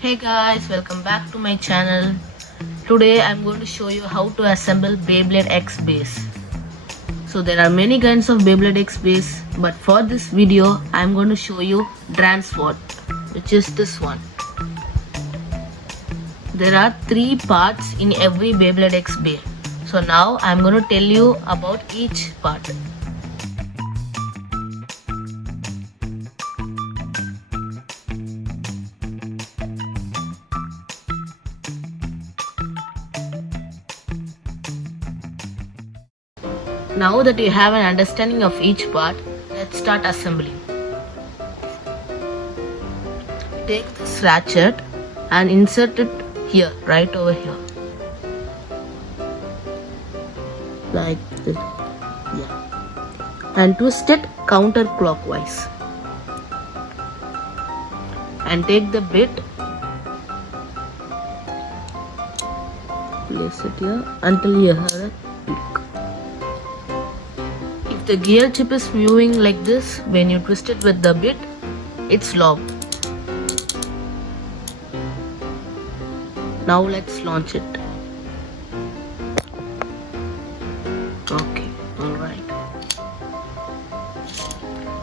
Hey guys, welcome back to my channel. Today I'm going to show you how to assemble Beyblade X base. So there are many kinds of Beyblade X base, but for this video I'm going to show you Transfort, which is this one. There are 3 parts in every Beyblade X base. So now I'm going to tell you about each part. Now that you have an understanding of each part, let's start assembling. Take this ratchet and insert it here, right over here. Like this. Yeah. And twist it counterclockwise. And take the bit, place it here until you hear a click. If the gear chip is moving like this, when you twist it with the bit, it's locked. Now let's launch it. Okay, alright.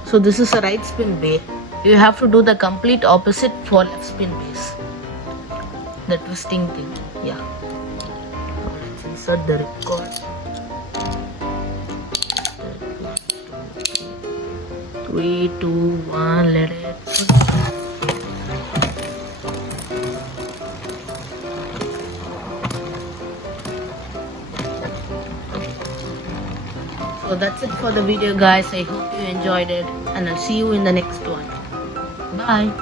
So this is a right spin base. You have to do the complete opposite for left spin base. The twisting thing, yeah. Now let's insert the record. 3, 2, 1, let it twist. So that's it for the video guys. I hope you enjoyed it and I'll see you in the next one. Bye.